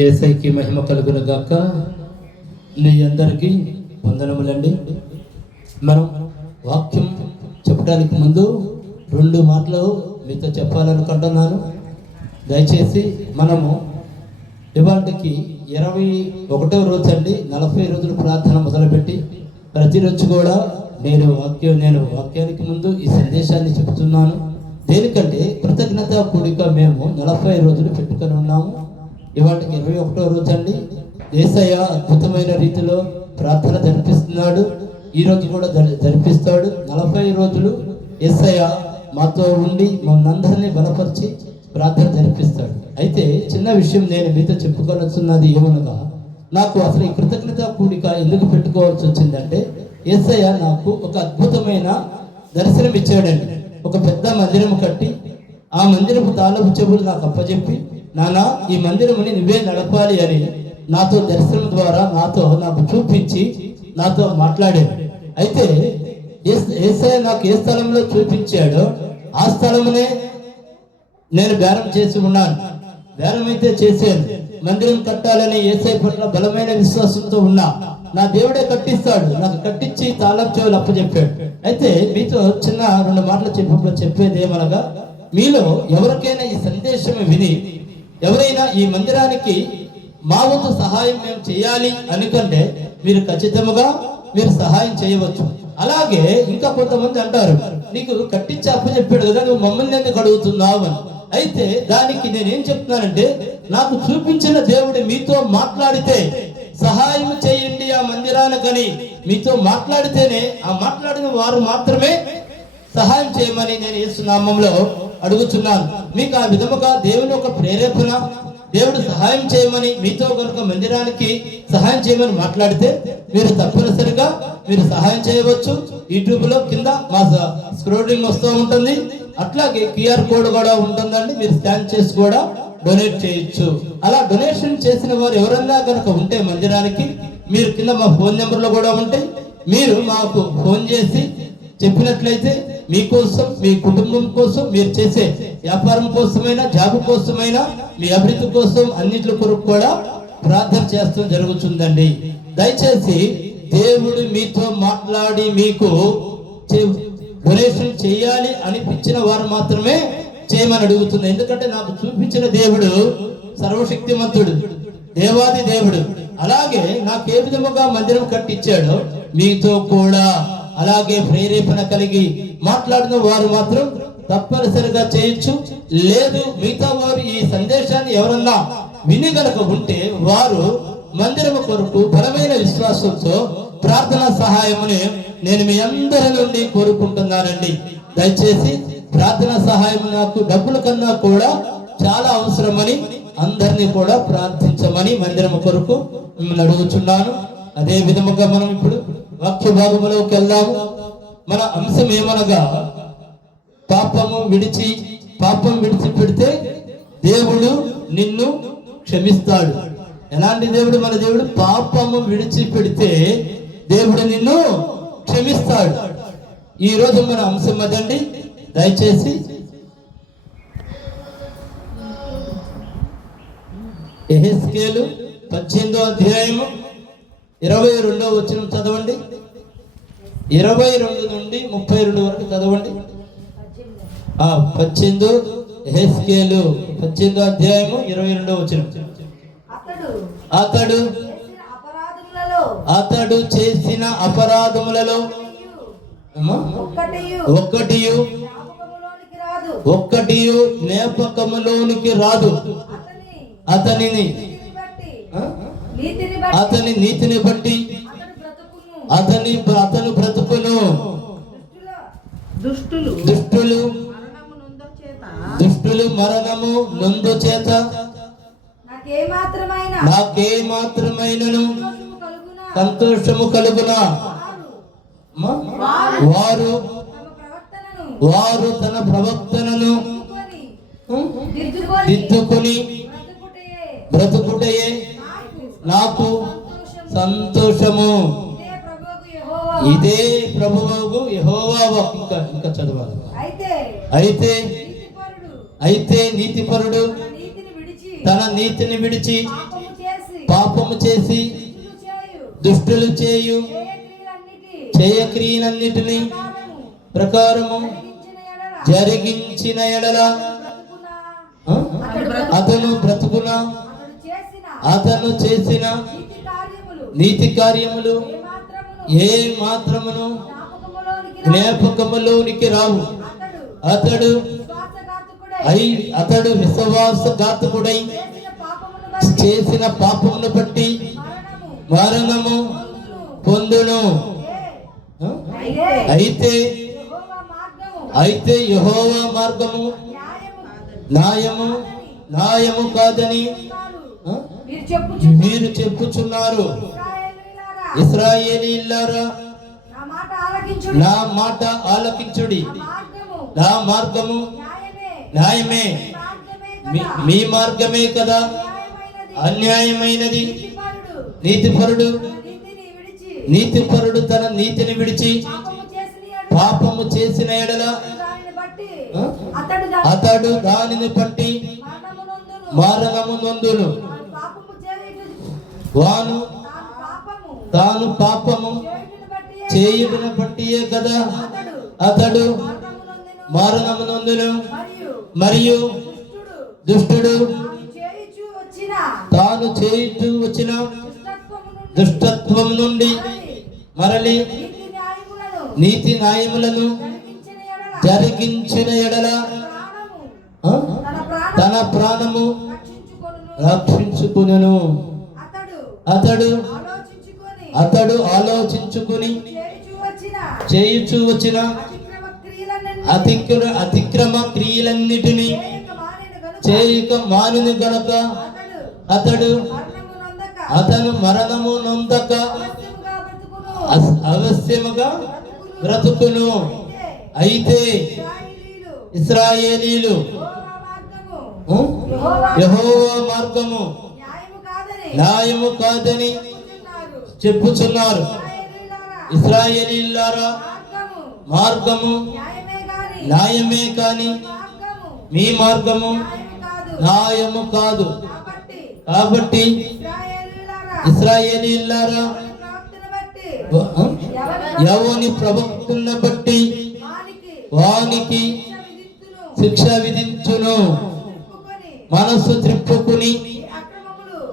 యేసయ్యకి మహిమ కలుగును గాక. మీ అందరికీ వందనములండి. మనం వాక్యం చెప్పడానికి ముందు 2 మాటలు మీతో చెప్పాలనుకుంటున్నాను. దయచేసి మనము ఇవాళకి 21వ రోజు అండి. 40 రోజులు ప్రార్థన మొదలుపెట్టి ప్రతిరోజు కూడా నేను వాక్యానికి ముందు ఈ సందేశాన్ని చెబుతున్నాను. దేనికంటే కృతజ్ఞత కూడిక మేము 40 రోజులు పెట్టుకొని ఉన్నాము. ఇవాళకి 21వ రోజు అండి. యేసయ్య అద్భుతమైన రీతిలో ప్రార్థన జరిపిస్తున్నాడు. ఈరోజు కూడా జరిపిస్తాడు. 40 రోజులు యేసయ్య మాతో ఉండి మనందరినీ బలపరిచి ప్రార్థన జరిపిస్తాడు. అయితే చిన్న విషయం నేను మీతో చెప్పుకోవాల్సినది ఏమనగా, నాకు అసలు ఈ కృతజ్ఞత కూడిక ఎందుకు పెట్టుకోవాల్సి వచ్చిందంటే, యేసయ్య నాకు ఒక అద్భుతమైన దర్శనం ఇచ్చాడండి. ఒక పెద్ద మందిరం కట్టి ఆ మందిరపు తాళపు చెవులు నాకు అప్పచెప్పి, నానా ఈ మందిరముని నువ్వే నడపాలి అని నాతో దర్శనం ద్వారా నాకు చూపించి నాతో మాట్లాడాడు. అయితే యేసయ్య నాకు ఏ స్థలంలో చూపించాడో ఆ స్థలమునే నేను బేరం చేసి ఉన్నాను. బేరం అయితే చేశాను. మందిరం కట్టాలని యేసయ్య పట్ల బలమైన విశ్వాసంతో ఉన్నా. నా దేవుడే కట్టిస్తాడు, నాకు కట్టించి తాళం చెవులు అప్పచెప్పాడు. అయితే మీతో చిన్న 2 మాటలు చెప్పేది ఏమనగా, మీలో ఎవరికైనా ఈ సందేశం విని ఎవరైనా ఈ మందిరానికి మా వంతు సహాయం మేము చేయాలి అనుకుంటే మీరు ఖచ్చితంగా మీరు సహాయం చేయవచ్చు. అలాగే ఇంకా కొంతమంది అంటారు, నీకు కట్టించి అప్పచెప్పాడు కదా, నువ్వు మమ్మల్ని ఎందుకు అడుగుతున్నావు అని. అయితే దానికి నేనేం చెప్తున్నానంటే, నాకు చూపించిన దేవుడు మీతో మాట్లాడితే సహాయం చేయండి ఆ మందిరానికని మీతో మాట్లాడితేనే ఆ మాట్లాడిన వారు మాత్రమే సహాయం చేయమని నేను యేసు నామములో అడుగుతున్నాను. మీకు ఆ విధముగా దేవుని ఒక ప్రేరేపణ, దేవుడు సహాయం చేయమని మీతో కనుక మందిరానికి సహాయం చేయమని మాట్లాడితే మీరు తప్పనిసరిగా మీరు సహాయం చేయవచ్చు. యూట్యూబ్ లో కింద మా స్క్రోలింగ్ వస్తూ ఉంటుంది. అట్లాగే QR కోడ్ కూడా ఉంటుందండి. మీరు స్కాన్ చేసి కూడా డొనేట్ చేయొచ్చు. అలా డొనేషన్ చేసిన వారు ఎవరన్నా కనుక ఉంటే మందిరానికి, మీరు కింద మా ఫోన్ నెంబర్లో కూడా ఉంటాయి. మీరు మాకు ఫోన్ చేసి చెప్పినట్లయితే మీకోసం, మీ కుటుంబం కోసం, మీరు చేసే వ్యాపారం కోసమైనా, జాబ్ కోసమైనా, మీ అభివృద్ధి కోసం అన్నిటి కొరకు కూడా ప్రార్థన చేస్తూ జరుగుతుందండి. దయచేసి దేవుడు మీతో మాట్లాడి మీకు డొనేషన్ చేయాలి అనిపించిన వారు మాత్రమే చేయమని అడుగుతుంది. ఎందుకంటే నాకు చూపించిన దేవుడు సర్వశక్తిమంతుడు, దేవాది దేవుడు. అలాగే నాకు ఏ విధముగా మందిరం కట్టించాడో మీతో కూడా అలాగే ప్రేరేపణ కలిగి మాట్లాడిన వారు మాత్రం తప్పనిసరిగా చేయొచ్చు. లేదు మిగతా వారు ఈ సందేశాన్ని ఎవరన్నా విని గనక ఉంటే వారు మందిరం కొరకు బలమైన విశ్వాసంతో ప్రార్థనా సహాయముని నేను మీ అందరి నుండి కోరుకుంటున్నానండి. దయచేసి ప్రార్థనా సహాయం నాకు డబ్బుల కన్నా కూడా చాలా అవసరమని అందరినీ కూడా ప్రార్థించమని మందిరం కొరకు మిమ్మల్ని అడుగుతున్నాను. అదే విధముగా మనం ఇప్పుడు వాక్య భాగంలోకి వెళ్దాము. మన అంశం ఏమనగా, పాపం విడిచిపెడితే దేవుడు నిన్ను క్షమిస్తాడు. ఎలాంటి దేవుడు మన దేవుడు? పాపము విడిచిపెడితే దేవుడు నిన్ను క్షమిస్తాడు. ఈ రోజు మన అంశం అదండి. దయచేసి యెహెజ్కేలు 18వ అధ్యాయము 22వ వచనం చదవండి. 22 నుండి 32 వరకు చదవండి. 18 యెహెజ్కేలు 18వ అధ్యాయము 22వ వచనం. అతడు చేసిన అపరాధములలో ఒక్కటియు జ్ఞాపకములోనికి రాదు. అతని నీతిని బట్టి అతను బ్రతుకును. దుష్టులు మరణము నొందు చేత నాకేమాత్రమైనను సంతోషము కలుగునా. వారు తన ప్రవక్తనను దిద్దుకొని బ్రతుకుటయే నాకు సంతోషము. ఇదే ప్రభువు యెహోవా. ఇంకా చదవాలి. అయితే నీతిపరుడు తన నీతిని విడిచి పాపము చేసి దుష్టులు చేయు చేయక్రియలన్నిటిని ప్రకారము జరిగించిన ఎడల అతను బ్రతుకున అతను చేసిన నీతి కార్యములు ఏ మాత్రమును జ్ఞాపకములోనికి రావు. అతడు విశ్వాసఘాతకుడై చేసిన పాపమును బట్టి మరణము పొందును. అయితే యెహోవా మార్గము న్యాయము కాదని మీరు చెప్పుచున్నారు. ఇశ్రాయేలీయులారా, నా మాట ఆలకించుడి. నా మార్గము న్యాయమే, మీ మార్గమే కదా అన్యాయమైనది. నీతిపరుడు తన నీతిని విడిచి పాపము చేసిన ఎడల అతడు దానిని బట్టి మరణము నొందును. తాను పాపము చేయుటను బట్టియే కదా అతడు మరణము నొందును. మరియు దుష్టుడు తాను చేయుచు వచ్చిన దుష్టత్వం నుండి మరలి నీతి న్యాయములను జరిగించిన ఎడల తన ప్రాణము రక్షించుకును. అతడు ఆలోచించుకుని చేయుచు వచ్చిన అతిక్రమ క్రియలన్నిటినీ చేయక మానుని గనక అతను మరణము నొందక అవశ్యముగా బ్రతుకును. అయితే ఇశ్రాయేలీయులు యెహోవా మార్గము న్యాయము కాదని చెప్పుచున్నారు. ఇశ్రాయేలీయులారా, మార్గము న్యాయమే కాని మీ మార్గము న్యాయము కాదు. కాబట్టి ఇశ్రాయేలీయులారా, ఎవని ప్రవక్తను బట్టి వానికి శిక్ష విధించును. మనస్సు త్రిప్పుకుని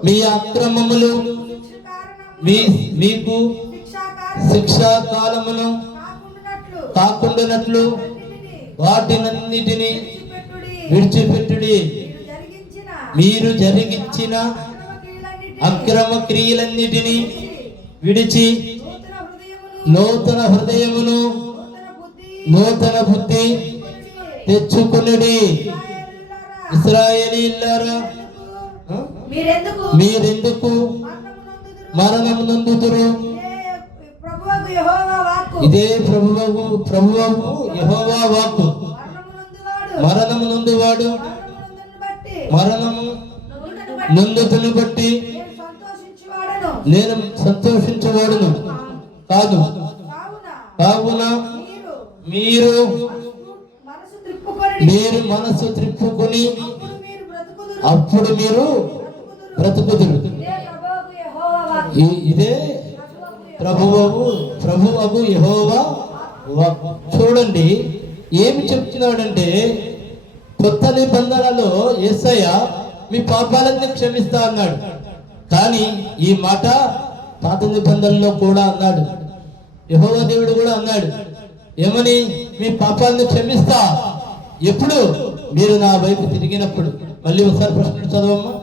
మీ అక్రమములు మీకు శిక్షా కాలమును కాకుండానట్లు వాటినన్నిటిని విడిచిపెట్టుడి. మీరు జరిగించిన అక్రమ క్రియలన్నిటిని విడిచి నూతన హృదయమును నూతన బుద్ధి తెచ్చుకునుడి. ఇశ్రాయేలీయులారా, మీరెందుకు మరణము నొందుదురు? ఇదే ప్రభువు యెహోవా వాక్కు. మరణము నొందువాడు మరణము నొందుతును బట్టి నేను సంతోషించేవాడును కాదు. కావున మీరు మనసు త్రిప్పుకొని అప్పుడు మీరు బ్రతుకుదురు. ఇదే ప్రభువు యెహోవా. చూడండి ఏమి చెప్తున్నాడంటే, కొత్త నిబంధనలో యేసయ్య మీ పాపాలన్నీ క్షమిస్తా అన్నాడు. కానీ ఈ మాట పాత నిబంధనలో కూడా అన్నాడు. యెహోవా దేవుడు కూడా అన్నాడు ఏమని? మీ పాపాలను క్షమిస్తా. ఎప్పుడు? మీరు నా వైపు తిరిగినప్పుడు. మళ్ళీ ఒకసారి ప్రశ్న చదవమ్మా.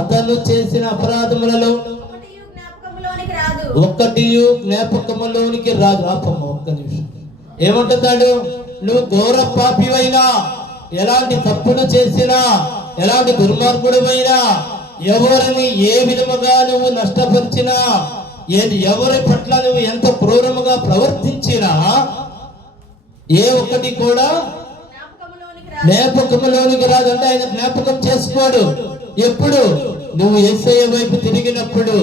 అతను చేసిన అపరాధములలో ఒక్కటి జ్ఞాపకములోనికి రాదు. ఆపమ్మ ఒక్క నిమిషం. ఏమంటున్నాడు? నువ్వు ఘోర పాపివైనా, ఎలాంటి తప్పును చేసినా, ఎలాంటి దుర్మార్గుడివైనా, ఎవరిని ఏ విధముగా నువ్వు నష్టపరిచినా, ఎవరి పట్ల నువ్వు ఎంత క్రూరముగా ప్రవర్తించినా ఏ ఒక్కటి కూడా జ్ఞాపకములోనికి రాదంటే ఆయన జ్ఞాపకం చేసుకోడు. ఎప్పుడు? నువ్వు యేసయ్య వైపు తిరిగినప్పుడు.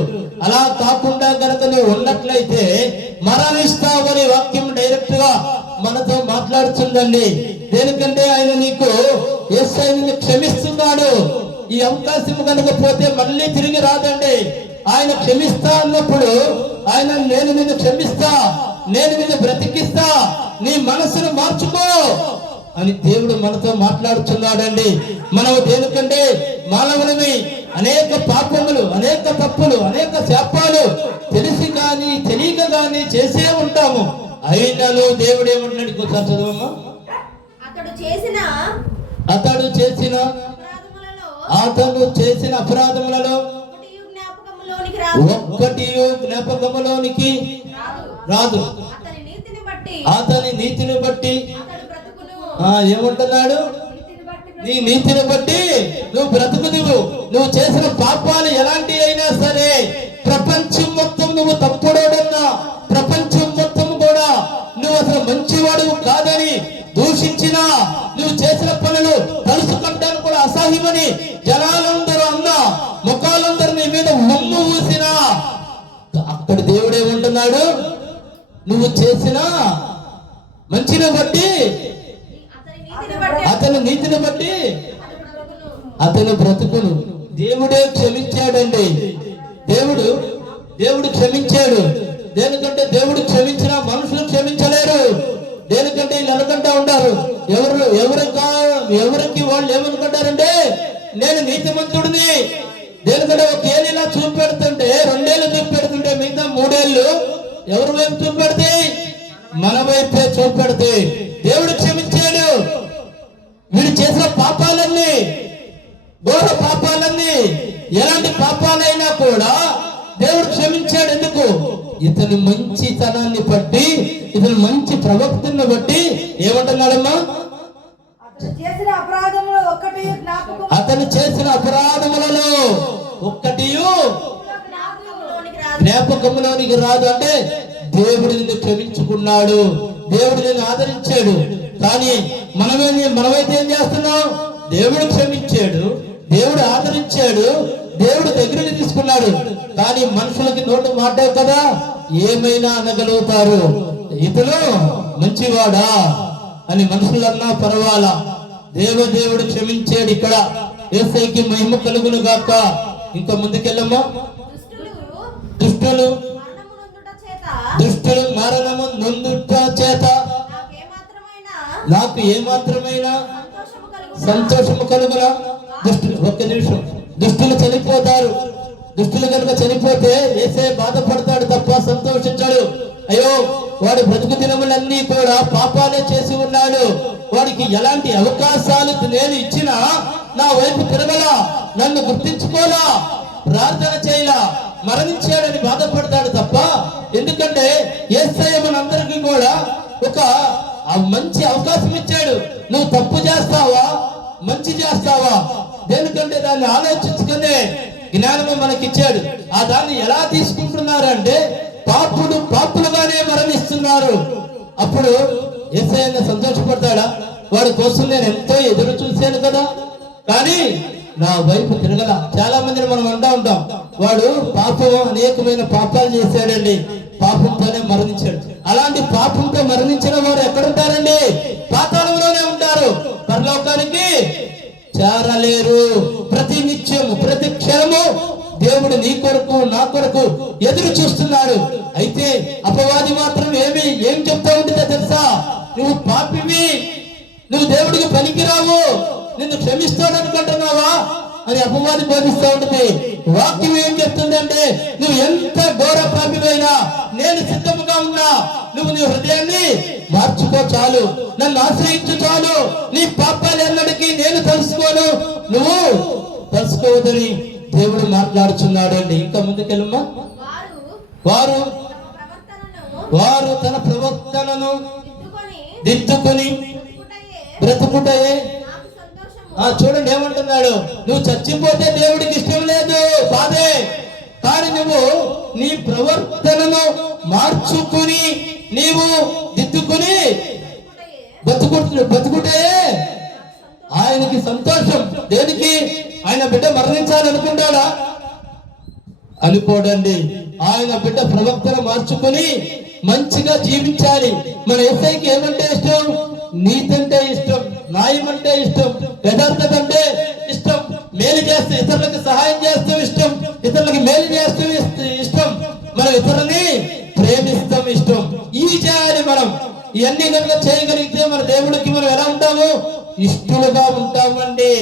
అలా కాకుండా గనక నువ్వు ఉన్నట్లయితే మరణిస్తావని వాక్యం డైరెక్ట్ గా మనతో మాట్లాడుతుందండి. దేనికంటే ఆయన నీకు యేసయ్య క్షమిస్తున్నాడు. ఈ అవకాశం కనుక పోతే మళ్ళీ తిరిగి రాదండి. ఆయన క్షమిస్తా అన్నప్పుడు ఆయన నేను నిన్ను క్షమిస్తా, నేను నిన్ను బ్రతికిస్తా, నీ మనసును మార్చుకో అని దేవుడు మనతో మాట్లాడుతున్నాడండి. మనం దేనికంటే మానవులని అనేక పాపములు, అనేక తప్పులు, అనేక శాపాలు తెలిసి కానీ తెలియక కానీ చేసే ఉంటాము. అయినను దేవుడు ఏమంటున్నాడు? ఒకసారి చదవమ్మా. అతడు చేసిన అపరాధములలో ఒక్కటి జ్ఞాపకములోనికి రాదు. అతని నీతిని బట్టి ఏమంటున్నాడు? నీ నీతిని బట్టి నువ్వు బ్రతుకుదువు. నువ్వు చేసిన పాపాలు ఎలాంటి అయినా సరే, ప్రపంచం మొత్తం నువ్వు తప్పుడోడన్నా, ప్రపంచం మొత్తం కూడా నువ్వు అసలు మంచివాడు కాదని దూషించినా, నువ్వు చేసిన పనులు తలుసుకుంటాను కూడా అసహ్యమని జనాలందరూ అన్నా, ముఖాలందరూ నీ మీద ఉమ్ము ఊసినా, అక్కడ దేవుడు ఏమంటున్నాడు? నువ్వు చేసిన మంచిని బట్టి, అతని నీతిని బట్టి అతను బ్రతుకును. దేవుడే క్షమించాడండి. దేవుడు క్షమించాడు. దేనికంటే దేవుడు క్షమించిన మనుషులు క్షమించలేరు. దేనికంటే వీళ్ళు అనుకుంటా ఉంటారు, ఎవరికి వాళ్ళు ఏమనుకుంటారంటే నేను నీతిమంతుడిని. దేనికంటే ఒక ఏళ్ళ చూపెడుతుంటే, 2 ఏళ్ళు చూపెడుతుంటే మిగతా 3 ఏళ్ళు ఎవరి వైపు చూపెడితే? మన వైపే చూపెడితే. దేవుడు క్షమించాడు. వీడు చేసిన పాపాలన్నీ, ఘోర పాపాలన్నీ, ఎలాంటి పాపాలైనా కూడా దేవుడు క్షమించాడు. ఎందుకు? ఇతని మంచితనాన్ని బట్టి, ఇతని మంచి ప్రవక్తను బట్టి ఏమంటున్నాడమ్మా? అతను చేసిన అపరాధములలో ఒక్కటి జ్ఞాపకంలోనికి రాదు. అంటే దేవుడు నిన్ను క్షమించుకున్నాడు, దేవుడు నిన్ను ఆదరించాడు. కానీ మనమైతే ఏం చేస్తున్నాం? దేవుడు క్షమించాడు, దేవుడు ఆదరించాడు, దేవుడు దగ్గరికి తీసుకున్నాడు. కానీ మనుషులకి నోటు మాటే కదా ఏమైనా అనగలుగుతారు. ఇతను మంచివాడా అని మనుషులన్నా పర్వాలా, దేవుడు క్షమించాడు. ఇక్కడ యేసయ్యకి మహిమ కలుగును గాక. ఇంకా ముందుకెళ్ళమ్మా. దుష్టులు మరణము నొందుట చేత నాకు ఏమాత్రమైనా సంతోషము కలుగునా? ఒక్క నిమిషం. దుష్టులు చనిపోతారు. దుష్టులు కనుక చనిపోతే యేసయ్య బాధపడతాడు తప్ప సంతోషించాడు. అయ్యో వాడి బ్రతుకు దినములన్నీ కూడా పాపాలే చేసి ఉన్నాడు, వాడికి ఎలాంటి అవకాశాలు నేను ఇచ్చినా నా వైపు తిరగలా, నన్ను గుర్తించుకోలా, ప్రార్థన చేయలా, మరణించాడని బాధపడతాడు తప్ప. ఎందుకంటే యేసయ్య మనందరికీ కూడా ఒక మంచి అవకాశం ఇచ్చాడు. నువ్వు తప్పు చేస్తావా, మంచి చేస్తావా, దేనికంటే దాన్ని ఆలోచించుకునే జ్ఞానము మనకిచ్చాడు. ఆ దాన్ని ఎలా తీసుకుంటున్నారంటే పాపులుగానే మరణిస్తున్నారు. అప్పుడు యేసయ్య సంతోషపడతాడా? వాడి కోసం నేను ఎంతో ఎదురు చూశాను కదా, కానీ నా వైపు తిరగల. చాలా మందిని మనం అంటా ఉంటాం, వాడు పాపం అనేకమైన పాపాలు చేశాడండి, పాపంతోనే మరణించాడు. అలాంటి పాపంతో మరణించిన వారు ఎక్కడుంటారండి? పాతాళంలోనే ఉంటారు, పరలోకానికి చేరలేరు. ప్రతి నిత్యము, ప్రతి క్షణము దేవుడు నీ కొరకు, నా కొరకు ఎదురు చూస్తున్నాడు. అయితే అపవాది మాత్రం ఏం చెప్తా ఉంటుందో తెలుసా? నువ్వు పాపివి, నువ్వు దేవుడికి పనికిరావు, నిన్ను క్షమిస్తాడు అనుకుంటున్నావా అని అపవాది బోధిస్తూ ఉంటుంది. వాక్యం ఏం చెప్తుందంటే, నువ్వు ఎంత ఘోర పాపివైనా నేను సిద్ధముగా ఉన్నా, నువ్వు నీ హృదయాన్ని మార్చుకో చాలు, నన్ను ఆశ్రయించు చాలు, నీ పాపాలు ఎన్నడికి నేను తెలుసుకోను, నువ్వు తెలుసుకోవద్దని దేవుడు మాట్లాడుచున్నాడు అండి. ఇంకా ముందుకెళ్ళమ్మా. వారు తన ప్రవర్తనను దిద్దుకొని బ్రతుకుటయే. చూడండి ఏమంటున్నాడు? నువ్వు చచ్చిపోతే దేవుడికి ఇష్టం లేదు, బాధే. కానీ నువ్వు నీ ప్రవర్తనను మార్చుకుని, నీవు దిద్దుకుని బతుకుటే ఆయనకి సంతోషం. దేనికి? ఆయన బిడ్డ మరణించాలనుకుంటాడా? అనుకోడండి. ఆయన బిడ్డ ప్రవర్తన మార్చుకుని మంచిగా జీవించాలి. మన యేసయ్యకి ఏమంటే ఇష్టం? నీతి అంటే ఇష్టం, న్యాయం అంటే ఇష్టం, యథార్థత అంటే ఇష్టం, మేలు చేస్తూ ఇతరులకు సహాయం చేస్తూ ఇష్టం, ఇతరులకు మేలు చేస్తూ ఇష్టం, మనం ఇతరులని ప్రేమిస్తాం ఇష్టం. ఇవి చేయాలి మనం. ఇవన్నీ కనుక చేయగలిగితే మన దేవుడికి మనం ఎలా ఉంటాము? ఇష్టలుగా ఉంటామండి.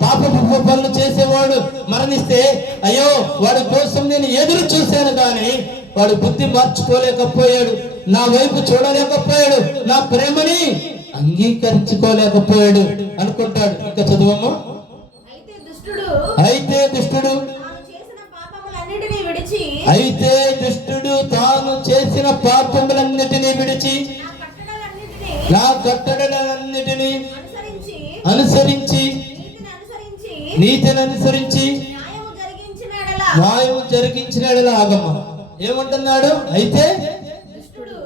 పాపపు పనులు చేసేవాడు మరణిస్తే అయ్యో వాడి కోసం నేను ఎదురు చూశాను కానీ వాడు బుద్ధి మార్చుకోలేకపోయాడు, నా వైపు చూడలేకపోయాడు, నా ప్రేమని అంగీకరించుకోలేకపోయాడు అనుకుంటాడు. ఇంకా చదువమ్మా. అయితే దుష్టుడు తాను చేసిన పాపములన్నిటినీ విడిచి నా కట్టడలన్నిటినీ అనుసరించి నీతిని అనుసరించి న్యాయము జరిగించిన ఆగమ ఏమంటున్నాడు? అయితే దుష్టుడు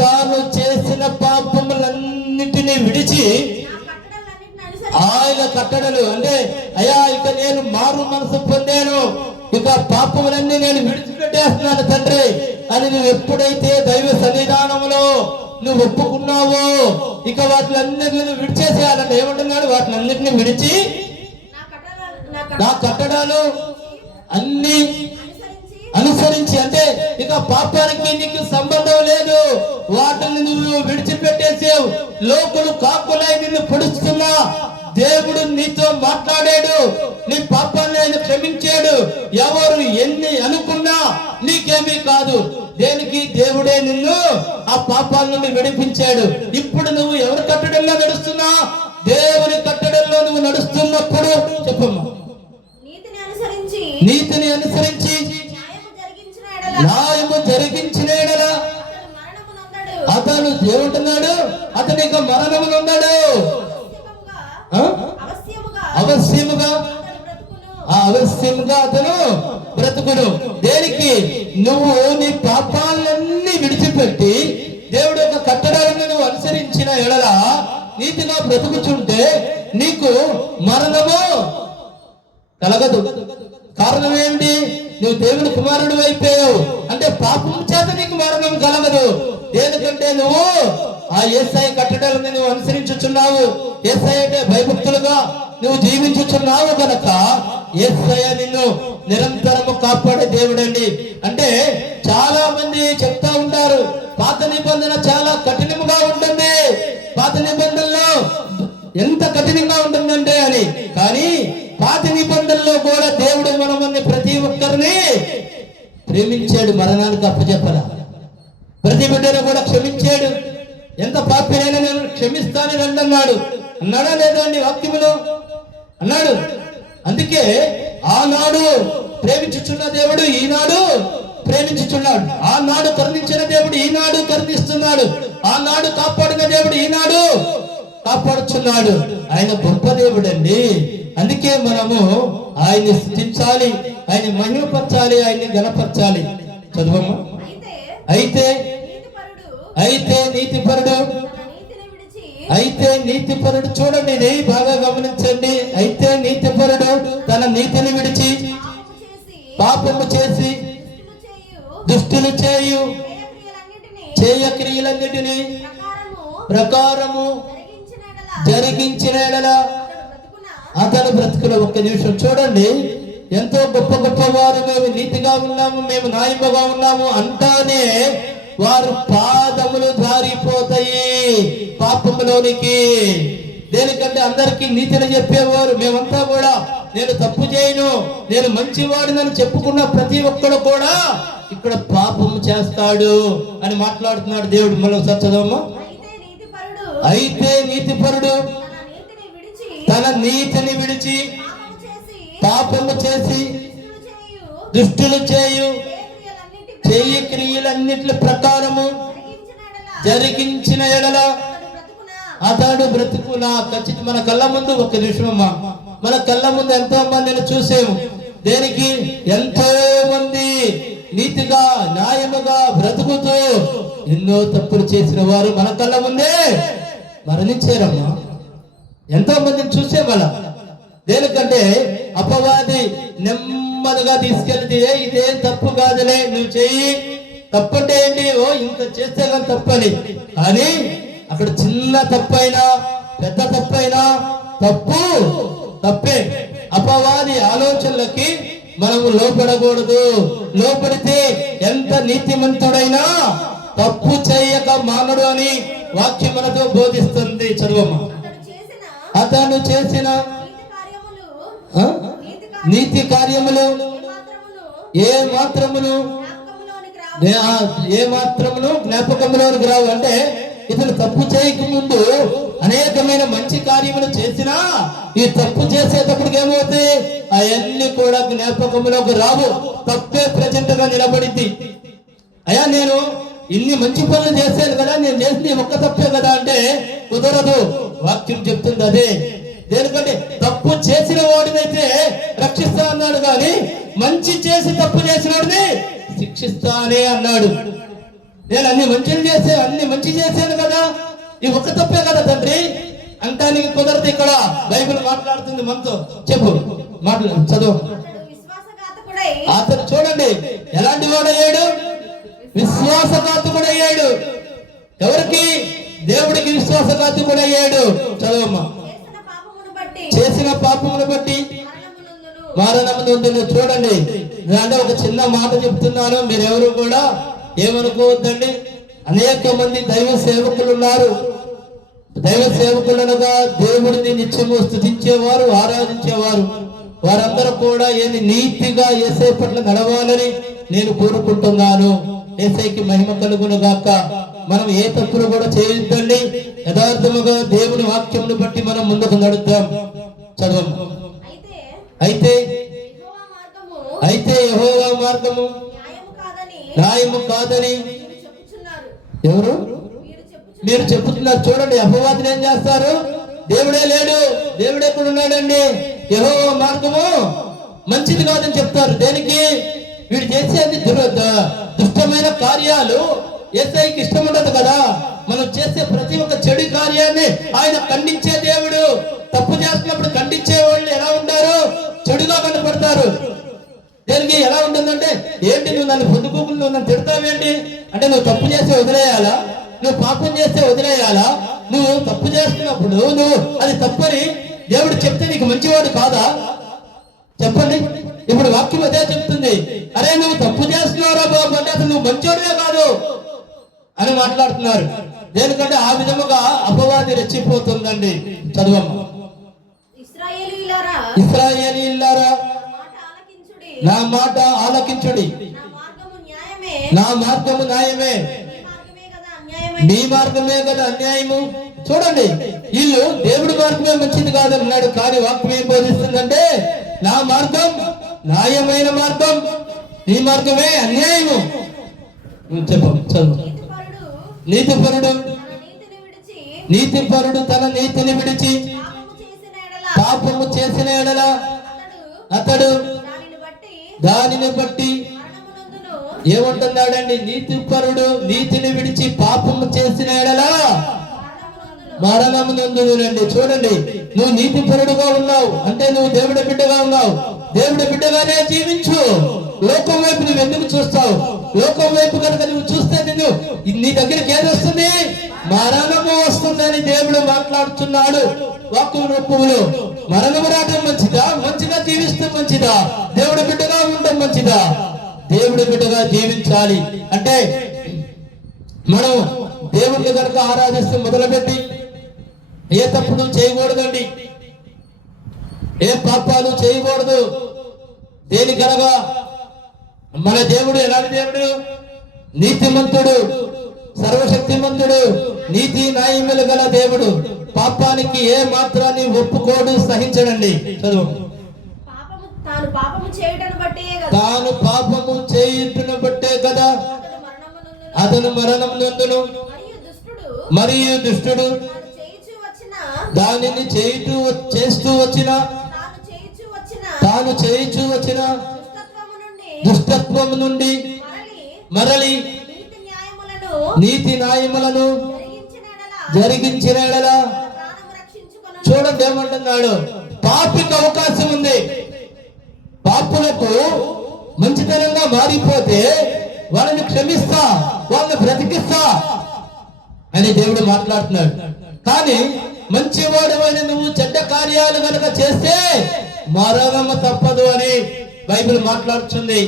తాను చేసిన పాపములన్నిటినీ విడిచి ఆయన కట్టడలు అంటే అయ్యా ఇక నేను మారు మనసు పొందాను, ఇక పాపములన్నీ నేను విడిచిపెట్టేస్తున్నాను తండ్రి అని నువ్వు ఎప్పుడైతే దైవ సన్నిధానంలో నువ్వు ఒప్పుకున్నావో ఇక వాటిలన్నిటిని విడిచేసేయాలంటే ఏమంటున్నాడు? వాటిలన్నిటిని విడిచి నా కట్టడాలు అన్ని అనుసరించి అంటే ఇక పాపానికి నీకు సంబంధం లేదు, వాటిని నువ్వు విడిచిపెట్టేసావు. లోకులు కాకులై నిన్ను పొడుస్తున్నా దేవుడు నీతో మాట్లాడాడు, నీ పాపాన్ని ఆయన క్షమించాడు. ఎవరు ఎన్ని అనుకున్నా నీకేమీ కాదు. దేనికి? దేవుడే నిన్ను ఆ పాపాల నుండి విడిపించాడు. ఇప్పుడు నువ్వు ఎవరి కట్టడంలో నడుస్తున్నా? దేవుని కట్టడంలో నువ్వు నడుస్తున్నప్పుడు చెప్పమ్మా, నీతిని అనుసరించి న్యాయము జరిగించిన అతను ఏమంటున్నాడు? అతని ఇక మరణములు ఉన్నాడు. అవశ్యముగా అతను బ్రతుకును. దేనికి? నువ్వు నీ పాపాలన్నీ విడిచిపెట్టి దేవుడు యొక్క కట్టడాలను నువ్వు అనుసరించిన ఎడల నీతిగా బ్రతుకుచుంటే నీకు మరణము కలగదు. కారణం ఏంటి? నువ్వు దేవుని కుమారుడు అయిపోయావు అంటే పాపం చేత నీకు మరణం కలగదు. దేనికంటే నువ్వు ఆ యేసయ్య కట్టడాలను నువ్వు అనుసరించుచున్నావు, యేసయ్య అంటే భయభక్తులుగా నువ్వు జీవించుచున్నావు కనుక యేసయ్య నిన్ను నిరంతరము కాపాడే దేవుడండి. అంటే చాలా మంది చెప్తా ఉంటారు పాత నిబంధన చాలా కఠినముగా ఉంటుంది, పాత నిబంధనలో ఎంత కఠినంగా ఉంటుందంటే అని. కానీ పాత నిబంధనలో కూడా దేవుడు మనల్ని ప్రతి ఒక్కరిని ప్రేమించాడు, మరణానికి అప్పచెప్పరా. ప్రతి బిడ్డను కూడా క్షమించాడు. ఎంత పాపినైనా నేను క్షమిస్తానని అన్నాడు. అన్నాడా లేదా అండి? వాక్యములో అన్నాడు. అందుకే ఆనాడు ప్రేమించుచున్న దేవుడు ఈనాడు ప్రేమించుచున్నాడు. ఆనాడు కరుణించిన దేవుడు ఈనాడు కరుణిస్తున్నాడు. ఆనాడు కాపాడిన దేవుడు ఈనాడు కాపాడుచున్నాడు. ఆయన గొప్ప దేవుడు అండి. అందుకే మనము ఆయన్ని స్తుతించాలి, ఆయన్ని మహిమపరచాలి, ఆయన్ని ఘనపరచాలి. చదువమ్మా. అయితే నీతిపరుడు చూడండి, ఇది బాగా గమనించండి. అయితే నీతిపరుడు తన నీతిని విడిచి పాపము చేసి దుష్టులు చేయ క్రియలన్నిటినీ ప్రకారము జరిగించిన అతను బ్రతుకులో. ఒక్క నిమిషం చూడండి, ఎంతో గొప్ప గొప్ప వారు మేము నీతిగా ఉన్నాము, మేము న్యాయముగా ఉన్నాము అంటానే వారు పాదములు జారిపోతాయి పాపములోనికి. దేనికంటే అందరికీ నీతిని చెప్పేవారు. మేమంతా కూడా నేను తప్పు చేయను, నేను మంచివాడినని చెప్పుకున్న ప్రతి ఒక్కడు కూడా ఇక్కడ పాపము చేస్తాడు అని మాట్లాడుతున్నాడు దేవుడు. మనం చదవమ్మా. అయితే నీతిపరుడు తన నీతిని విడిచి పాపము చేసి దుష్టులు చేయి క్రియలన్నిటి ప్రకారము జరిగించిన ఎడల అతడు బ్రతుకునా. ఖచ్చితంగా మన కళ్ళ ముందు ఒక నిమిషమమ్మా, మన కళ్ళ ముందు ఎంతో మందిని చూసాము. దేనికి? ఎంతో మంది నీతిగా న్యాయముగా బ్రతుకుతూ ఎన్నో తప్పులు చేసిన వారు మన కళ్ళ ముందే మరణించారమ్మా. ఎంతో మందిని చూసే వాళ్ళ. దేనికంటే అపవాది నెమ్మదిగా తీసుకెళ్తే ఇదేం తప్పు కాదులే, నువ్వు చెయ్యి, తప్పంటే ఏంటి? ఓ ఇంత చేస్తే కానీ తప్పని. కానీ అక్కడ చిన్న తప్పైనా పెద్ద తప్పైనా తప్పు తప్పే. అపవాది ఆలోచనలకి మనము లోపడకూడదు. లోపడితే ఎంత నీతిమంతుడైనా తప్పు చేయక మానడు అని వాక్యం మనతో బోధిస్తుంది. చదువమ్మా. అతను చేసిన నీతి కార్యములు ఏ మాత్రమును జ్ఞాపకంలోనికి రావు. అంటే ఇతను తప్పు చేయక ముందు అనేకమైన మంచి కార్యములు చేసినా ఈ తప్పు చేసేటప్పటికి ఏమవుతాయి? అవన్నీ కూడా జ్ఞాపకంలోకి రావు. తప్పే ప్రజెంట్ గా నిలబడింది. అయ్యా నేను ఇన్ని మంచి పనులు చేశాను కదా, నేను చేసింది ఒక్క తప్పే కదా అంటే కుదరదు. వాక్యం చెప్తుంది అదే. దేనికంటే తప్పు చేసిన వాడినైతే రక్షిస్తా అన్నాడు, కానీ మంచి చేసి తప్పు చేసిన వాడిని శిక్షిస్తానే అన్నాడు. నేను అన్ని మంచి చేశాను కదా, ఈ ఒక్క తప్పే కదా తండ్రి అంటానికి కుదరదు. ఇక్కడ బైబిల్ మాట్లాడుతుంది మనతో. చెప్పు, చదువు. అతను చూడండి ఎలాంటి వాడయ్యాడు? విశ్వాసఘాతకుడయ్యాడు. ఎవరికి? దేవుడికి విశ్వాసఘాతకుడయ్యాడు. చదవమ్మా. చేసిన పాపమును బట్టి మరణము నొందును. చూడండి, అంటే ఒక చిన్న మాట చెప్తున్నాను, మీరెవరు కూడా ఏమనుకోవద్దండి. అనేక మంది దైవ సేవకులు ఉన్నారు. దైవ సేవకులనగా దేవుడిని నిత్యము స్తుతించేవారు, ఆరాధించేవారు. వారందరూ కూడా ఏంది నీతిగా యేసయ్య పట్ల నడవాలని నేను కోరుకుంటున్నాను. యేసయ్యకి మహిమ కలుగును గాక. మనం ఏ తప్పులు కూడా చేయొద్దండి. యథార్థముగా దేవుని వాక్యమును బట్టి మనం ముందుకు నడుద్దాం. చదవం. అయితే యెహోవా మార్గము న్యాయము కాదని ఎవరు? మీరు చెప్పుతున్నారు. చూడండి, అపవాదిని ఏం చేస్తారు? దేవుడే లేడు, దేవుడు ఎక్కడ ఉన్నాడండి? యెహోవా మార్గము మంచిది కాదని చెప్తారు. దేనికి? వీడు చేసేది దుష్టమైన కార్యాలు యేసయ్యకి ఇష్టం ఉండదు కదా. మనం చేసే ప్రతి ఒక్క చెడు కార్యాన్ని ఆయన ఖండించే దేవుడు. తప్పు చేస్తున్నప్పుడు ఖండించే వాళ్ళు ఎలా ఉంటారు? చెడుగా కనపడతారు. దేనికి? ఎలా ఉంటుందంటే, ఏంటి నువ్వు నన్ను పొద్దుకోకుండా నువ్వు నన్ను తిడతావేంటి అంటే, నువ్వు తప్పు చేస్తే వదిలేయాలా? నువ్వు పాపం చేస్తే వదిలేయాలా? నువ్వు తప్పు చేస్తున్నప్పుడు నువ్వు అది తప్పని దేవుడు చెప్తే నీకు మంచివాడు కాదా? చెప్పండి. ఇప్పుడు వాక్యం అదే చెప్తుంది. అరే నువ్వు తప్పు చేస్తున్నారా బాబు అంటే అసలు నువ్వు మంచోడే కాదు అని మాట్లాడుతున్నారు. దేనికంటే ఆ విధముగా అపవాది రెచ్చిపోతుందండి. చదవమ్మ. ఇశ్రాయేలీయులారా నా మాట ఆలకించుడి. నా మార్గము న్యాయమే, మీ మార్గమే కదా అన్యాయము. చూడండి, వీళ్ళు దేవుడి మార్గమే మంచిది కాదన్నాడు, కానీ వాక్యం ఏం బోధిస్తుందంటే నా మార్గం న్యాయమైన మార్గం, నీ మార్గమే అన్యాయము. చెప్పండి, చదువు. నీతిపరుడు తన నీతిని విడిచి పాపము చేసిన ఎడల అతడు దానిని బట్టి ఏమంటున్నాడండి? నీతిపరుడు నీతిని విడిచి పాపము చేసిన ఎడల మరణము నందునండి. చూడండి, నువ్వు నీతిపరుడుగా ఉన్నావు అంటే నువ్వు దేవుడి బిడ్డగా ఉన్నావు. దేవుడి బిడ్డగానే జీవించు. లోకం వైపు నువ్వు ఎందుకు చూస్తావు? లోకం వైపు కనుక నువ్వు చూస్తే నీ దగ్గరికి ఏది వస్తుంది? మరణము వస్తుందని దేవుడు మాట్లాడుతున్నాడు వాక్యం రూపంలో. మరణము రావడం మంచిదా? మంచిగా జీవిస్తే మంచిదా? దేవుడి బిడ్డగా ఉండడం మంచిదా? దేవుడి బిడ్డగా జీవించాలి. అంటే మనం దేవుడిని కనుక ఆరాధిస్తే మొదలుపెట్టి ఏ తప్పుడు చేయకూడదండి, ఏ పాపాలు చేయకూడదు. దేనికనగా మన దేవుడు ఎలాంటి దేవుడు? నీతిమంతుడు, సర్వశక్తిమంతుడు, నీతి న్యాయములు గల దేవుడు. పాపానికి ఏ మాత్రాన్ని ఒప్పుకోడు, సహించడండి. చదువు. తాను పాపము చేయుటను బట్టే కదా అతను మరణం నందును. మరియు దుష్టుడు దానిని చేస్తూ వచ్చిన తాను చేయించు వచ్చిన దుష్టత్వము నుండి మరలి నీతి న్యాయములను జరిగించిన ఎడల. చూడండి ఏమంటున్నాడు? పాపికి అవకాశం ఉంది. పాపులకు మంచితనంగా మారిపోతే వాళ్ళని క్షమిస్తా, వాళ్ళని బ్రతికిస్తా అని దేవుడు మాట్లాడుతున్నాడు. కానీ మంచివాడమైన నువ్వు చెడ్డ కార్యాలు కనుక చేస్తే మరణము తప్పదు అని బైబిల్ మాట్లాడుతుంది,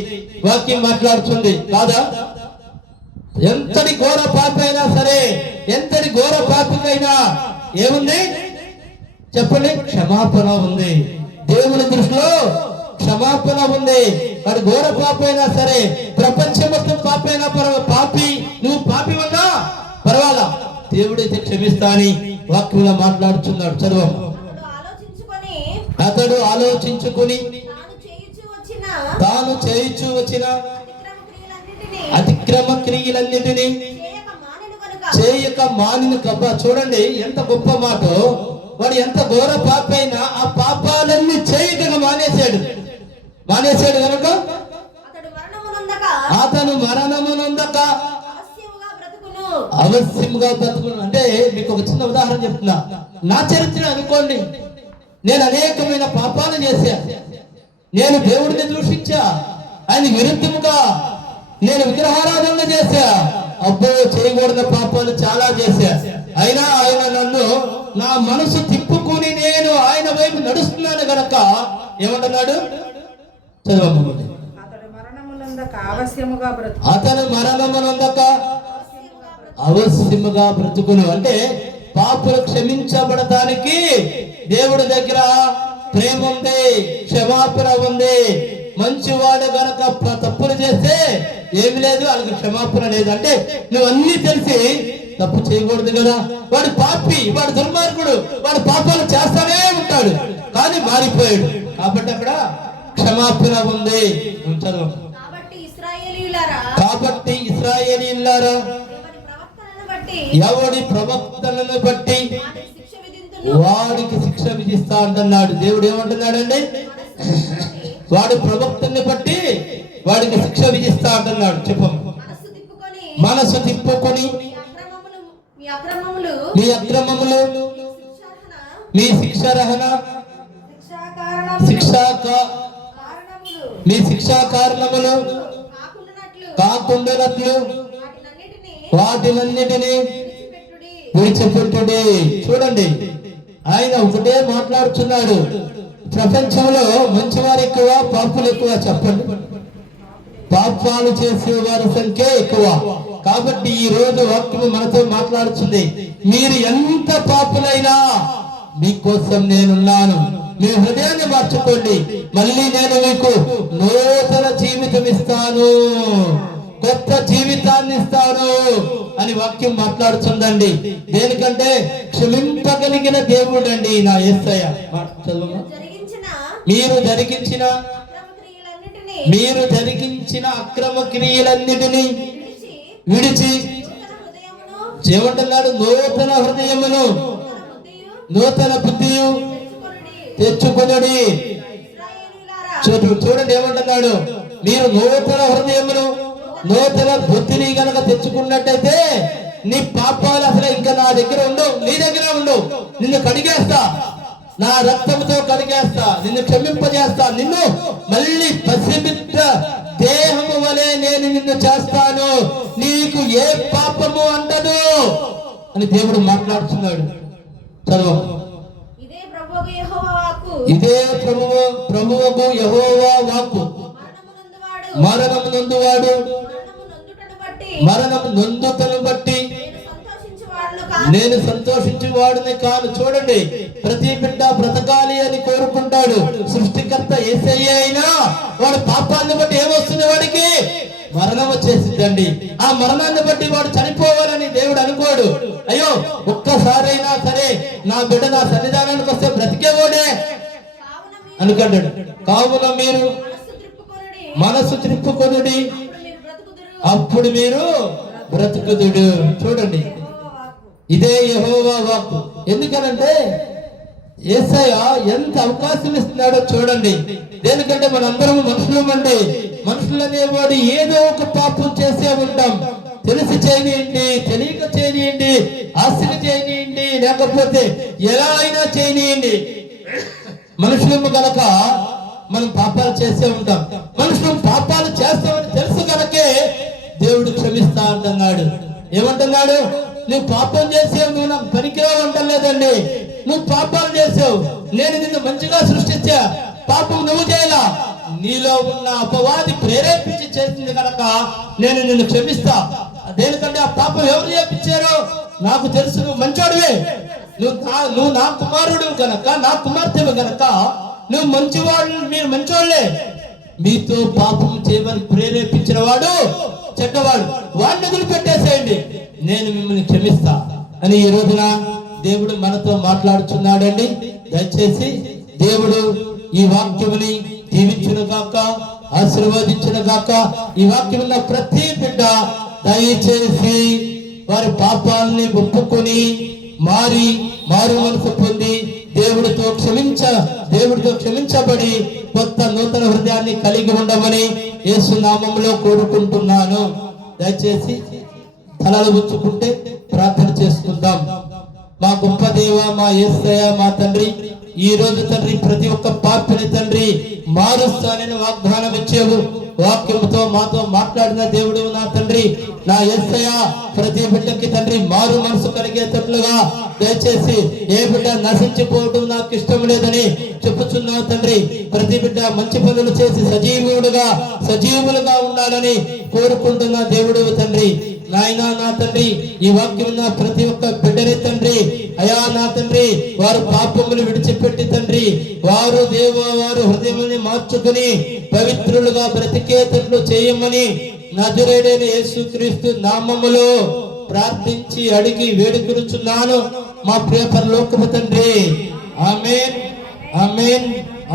వాక్యం మాట్లాడుతుంది కాదా? ఎంతటి ఘోర పాపి అయినా సరే, ఎంతటి ఘోర పాపికైనా ఏముంది చెప్పండి? క్షమాపణ ఉంది. దేవుని దృష్టిలో క్షమాపణ ఉంది. వాడు ఘోర పాపి అయినా సరే, ప్రపంచం మొత్తం పాపి అయినా పాపి, నువ్వు పాపి ఉన్నా పర్వాలా, దేవుడైతే క్షమిస్తా అని వాక్యంలో మాట్లాడుతున్నాడు. చదువు. అతడు ఆలోచించుకుని తాను చేయించు వచ్చిన అతిక్రమ క్రియలన్నిటినీ చేయక మానిన కబ్బ. చూడండి ఎంత గొప్ప మాట. వాడు ఎంత ఘోర పాపి అయినా ఆ పాపాలన్నీ చేయక మానేశాడు కనుక అతను మరణమునందక అవశ్యముగా బ్రతుకును. అంటే మీకు ఒక చిన్న ఉదాహరణ చెప్తున్నా. నా చరిత్ర అనుకోండి. నేను అనేకమైన పాపాలు చేశా, నేను దేవుడిని దూషించా, ఆయన విరుద్ధముగా నేను విగ్రహారాధన చేశా, అబ్బో చేయకూడని పాపాలు చాలా చేశా. అయినా ఆయన నన్ను, నా మనసు తిప్పుకుని నేను ఆయన వైపు నడుస్తున్నాను గనక ఏమంటున్నాడు? చదవమ్మా. అతను మరణమునందక అవశ్యముగా బ్రతుకును. అంటే పాపులు క్షమించబడటానికి దేవుడి దగ్గర ప్రేమ ఉంది, క్షమాపణ ఉంది. మంచివాడు గనక తప్పులు చేస్తే ఏమి లేదు, వాళ్ళకి క్షమాపణ లేదు. అంటే నువ్వు అన్ని తెలిసి తప్పు చేయకూడదు కదా. వాడు పాపి, వాడు దుర్మార్గుడు, వాడు పాపాలు చేస్తానే ఉంటాడు, కానీ మారిపోయాడు. కాబట్టి అక్కడ క్షమాపణ ఉంది. కాబట్టి ఇశ్రాయేలీయులారా ఎవడి ప్రవక్తలను బట్టి వాడికి శిక్ష విధిస్తా అంటున్నాడు దేవుడు. ఏమంటున్నాడండి? వాడి ప్రవక్తని బట్టి వాడికి శిక్ష విధిస్తా అంటున్నాడు. చెప్పము. మనసు తిప్పుకొని మీ అక్రమములు మీ శిక్షారహణ మీ శిక్షా కారణములు కాకుండానట్లు వాటినన్నిటినీ విడిచిపెట్టుడి. చూడండి, ఆయన ఒకటే మాట్లాడుతున్నాడు. ప్రపంచంలో మంచివారు ఎక్కువ, పాపులు ఎక్కువ? చెప్పండి. పాపాలు చేసే వారి సంఖ్య ఎక్కువ. కాబట్టి ఈ రోజు వాక్యం మనతో మాట్లాడుతుంది. మీరు ఎంత పాపులైనా మీకోసం నేనున్నాను. మీ హృదయాన్ని మార్చుకోండి, మళ్ళీ నేను మీకు నూతన జీవితం ఇస్తాను, కొత్త జీవితాన్ని ఇస్తాను అని వాక్యం మాట్లాడుతుందండి. దేనికంటే క్షమింపగలిగిన దేవుడు అండి నా యేసయ్య. మీరు జరిగించిన అక్రమ క్రియలన్నిటినీ విడిచి ఏమంటున్నాడు? నూతన హృదయమును నూతన బుద్ధియు తెచ్చుకొనుడి. చూడండి ఏమంటున్నాడు? మీరు నూతన హృదయమును నూతన బుద్ధిని గనక తెచ్చుకున్నట్టయితే నీ పాపాలు అసలు ఇంకా నా దగ్గర ఉండవు, నీ దగ్గర ఉండవు. నిన్ను కడిగేస్తా, నా రక్తంతో కడిగేస్తా, నిన్ను క్షమింపజేస్తా, నిన్ను మళ్ళీ పసిబిడ్డ దేహము వలె నేను నిన్ను చేస్తాను, నీకు ఏ పాపము అంటదు అని దేవుడు మాట్లాడుతున్నాడు. చదువు. ఇదే ప్రభువుకు యెహోవా వాక్కు. మరణము నొందువాడు మరణము నొందుటను బట్టి నేను సంతోషించే వాడిని కాదు. చూడండి, ప్రతి బిడ్డ బ్రతకాలి అని కోరుకుంటాడు. సృష్టికర్త యేసయ్య అయినా వాడు పాపాన్ని బట్టి ఏమొస్తుంది? వాడికి మరణం వచ్చేసిందండి. ఆ మరణాన్ని బట్టి వాడు చనిపోవాలని దేవుడు అనుకోడు. అయ్యో ఒక్కసారైనా సరే నా బిడ్డ నా సన్నిధానానికి వస్తే బ్రతికేవాడే అనుకుంటాడు. కావున మీరు మనసు త్రిప్పుకొనుడి, అప్పుడు మీరు బ్రతుకుదుడు. చూడండి, ఇదే యెహోవా వాక్కు. ఎందుకనంటే యేసయ్య ఎంత అవకాశం ఇస్తున్నాడో చూడండి. దేనికంటే మనందరం మనుషులమండి. మనుషులు అనేవాడు ఏదో ఒక పాపం చేసే ఉంటాం. తెలిసి చేయనియండి, తెలియక చేయనియండి, ఆశలు చేయనియండి, లేకపోతే ఎలా అయినా చేయనియండి, మనుషులము గనక మనం పాపాలు చేసే ఉంటాం. మనుషులు పాపాలు చేస్తామని తెలుసు కనుకే క్షమిస్తా అంటున్నాడు. ఏమంటున్నాడు? నువ్వు పాపం చేసావు, నువ్వు నాకు పనికిరావు అంటలేదండి. నువ్వు పాపాలు చేసావు, నేను నిన్ను మంచిగా సృష్టించా, పాపం నువ్వు చేయాలా, నీలో ఉన్న అపవాది ప్రేరేపించి చేసింది కనుక నేను నిన్ను క్షమిస్తా. దేనికంటే ఆ పాపం ఎవరు చేపించారో నాకు తెలుసు, నువ్వు మంచోడివే, నువ్వు నా కుమారుడు గనక, నా కుమార్తెవు గనక నువ్వు మంచివాడు, మీరు మంచోళ్ళే. మీతో పాపం చేయమని ప్రేరేపించిన వాడు చెడ్డవాడు, వాడిని వదిలిపెట్టేసేయండి, నేను మిమ్మల్ని క్షమిస్తా అని ఈ రోజున దేవుడు మనతో మాట్లాడుచున్నాడండి. దయచేసి దేవుడు ఈ వాక్యముని దీవించును గాక, ఆశీర్వదించును గాక. ఈ వాక్యం ఉన్న ప్రతి బిడ్డ దయచేసి వారి పాపాలని ఒప్పుకొని మారు మనసు పొంది దేవుడితో క్షమించబడి కొత్త నూతన హృదయాన్ని కలిగి ఉండమని యేసు నామములో కోరుకుంటున్నాను. దయచేసి తలలు ఉంచుకుంటే ప్రార్థన చేసుకుందాం. మా గొప్ప దేవ, మా యేసయ్య, మా తండ్రి, ఈ రోజు తండ్రి ప్రతి ఒక్క పాపిని తండ్రి మారుస్తానని వాగ్దానం ఇచ్చేవు. వాక్యంతో మాతో మాట్లాడిన దేవుడు నా తండ్రి, నా యేసయ్య, ప్రతి బిడ్డకి తండ్రి మారు మనసు కలిగేటట్లుగా దయచేసి ఏ బిడ్డ నశించిపోవడం నాకు ఇష్టం లేదని చెప్పుచున్నావు తండ్రి. ప్రతి బిడ్డ మంచి పనులు చేసి సజీవులుగా ఉండాలని కోరుకుంటున్న దేవుడు తండ్రి. నాయనా నా తండ్రి, ఈ వాక్యం నా ప్రతి ఒక్క బిడ్డని తండ్రి, అయా నా తండ్రి, వారు పాపములు విడిచిపెట్టి తండ్రి వారు హృదయాన్ని మార్చుకుని పవిత్రులుగా బ్రతికేటట్లు చేయమని నజరేయుడైన యేసుక్రీస్తు నామములో ప్రార్థించి అడిగి వేడుకొనుచున్నాను మా ప్రియ పరలోకపు తండ్రి. ఆమేన్, ఆమేన్,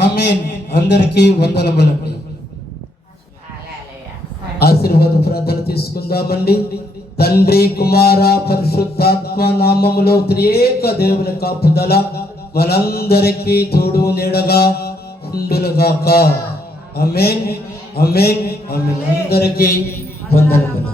ఆమేన్. అందరికీ వందనములు. ఆశీర్వాద ప్రార్థన తీసుకుందామండి. తండ్రి, కుమార, పరిశుద్ధాత్మ నామములో త్రియేక దేవుని కాపుదల మనందరికీ తోడు నీడగా ఉండునుగాక. ఆమేన్, ఆమేన్, ఆమేన్. అందరికీ వందనములు.